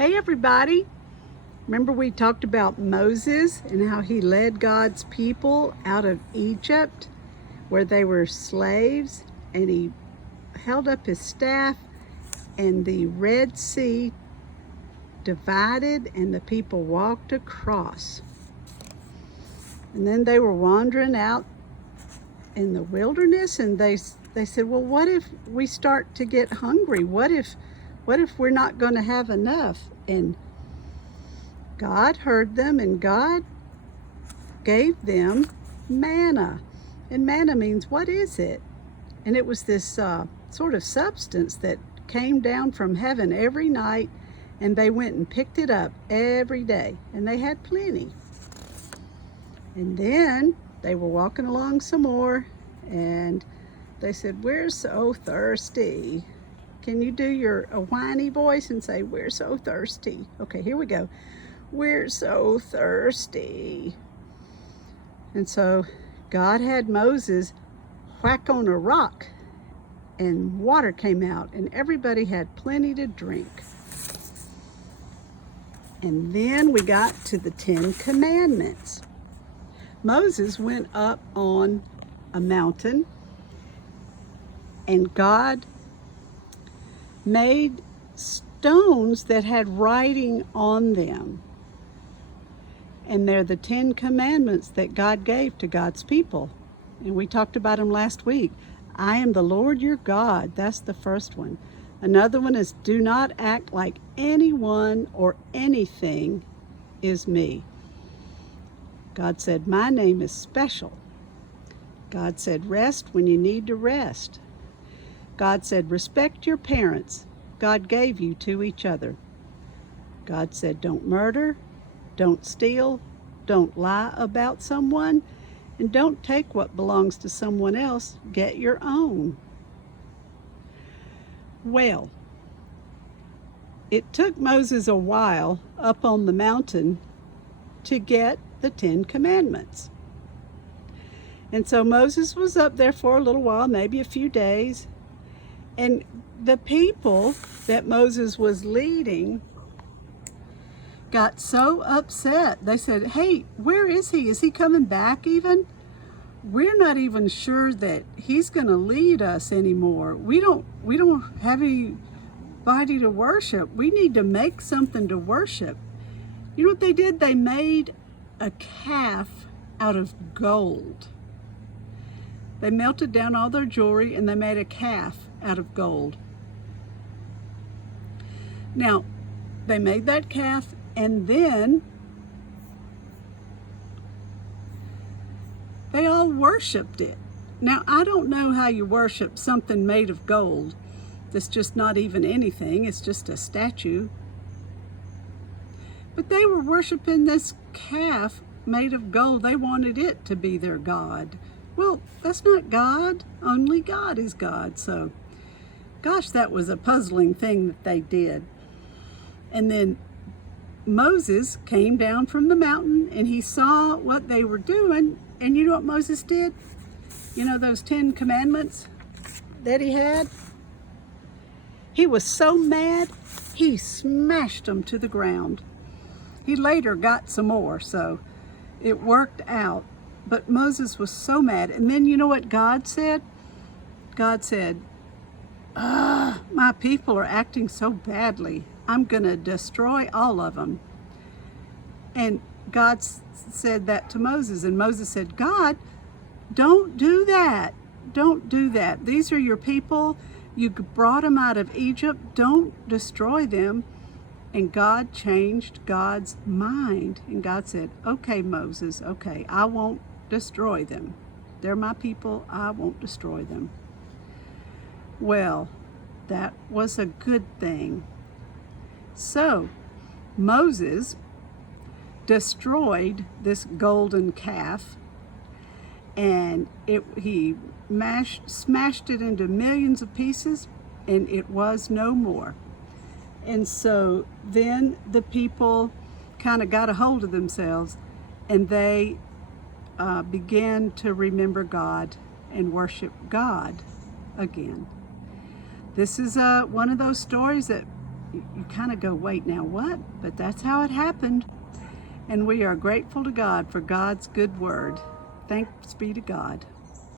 Hey everybody! Remember we talked about Moses and how he led God's people out of Egypt where they were slaves, and he held up his staff and the Red Sea divided and the people walked across. And then they were wandering out in the wilderness, and they said, well, what if we start to get hungry? What if we're not going to have enough? And God heard them, and God gave them manna. And manna means, what is it? And it was this sort of substance that came down from heaven every night, and they went and picked it up every day, and they had plenty. And then they were walking along some more, and they said, we're so thirsty. Can you do a whiny voice and say, we're so thirsty? Okay, here we go. We're so thirsty. And so God had Moses whack on a rock, and water came out, and everybody had plenty to drink. And then we got to the 10 Commandments. Moses went up on a mountain, and God made stones that had writing on them. And they're the 10 Commandments that God gave to God's people. And we talked about them last week. I am the Lord your God. That's the first one. Another one is, do not act like anyone or anything is me. God said, my name is special. God said, rest when you need to rest. God said, respect your parents. God gave you to each other. God said, don't murder, don't steal, don't lie about someone, and don't take what belongs to someone else. Get your own. Well, it took Moses a while up on the mountain to get the 10 Commandments. And so Moses was up there for a little while, maybe a few days, and the people that Moses was leading got so upset. They said, hey, where is he? Is he coming back even? We're not even sure that he's going to lead us anymore. We don't have anybody to worship. We need to make something to worship. You know what they did? They made a calf out of gold. They melted down all their jewelry and they made a calf out of gold. Now, they made that calf, and then they all worshiped it. Now, I don't know how you worship something made of gold that's just not even anything. It's just a statue. But they were worshiping this calf made of gold. They wanted it to be their God. Well, that's not God. Only God is God. So, gosh, that was a puzzling thing that they did. And then Moses came down from the mountain, and he saw what they were doing. And you know what Moses did? You know those 10 Commandments that he had? He was so mad, he smashed them to the ground. He later got some more, so it worked out. But Moses was so mad. And then you know what God said? God said, my people are acting so badly. I'm going to destroy all of them. And God said that to Moses. And Moses said, God, don't do that. Don't do that. These are your people. You brought them out of Egypt. Don't destroy them. And God changed God's mind. And God said, okay, Moses, okay, I won't destroy them. They're my people. I won't destroy them. Well, that was a good thing. So, Moses destroyed this golden calf, and he smashed it into millions of pieces, and it was no more. And so then the people kind of got a hold of themselves, and they began to remember God and worship God again. This is one of those stories that you kind of go, wait, now what? But that's how it happened. And we are grateful to God for God's good word. Thanks be to God.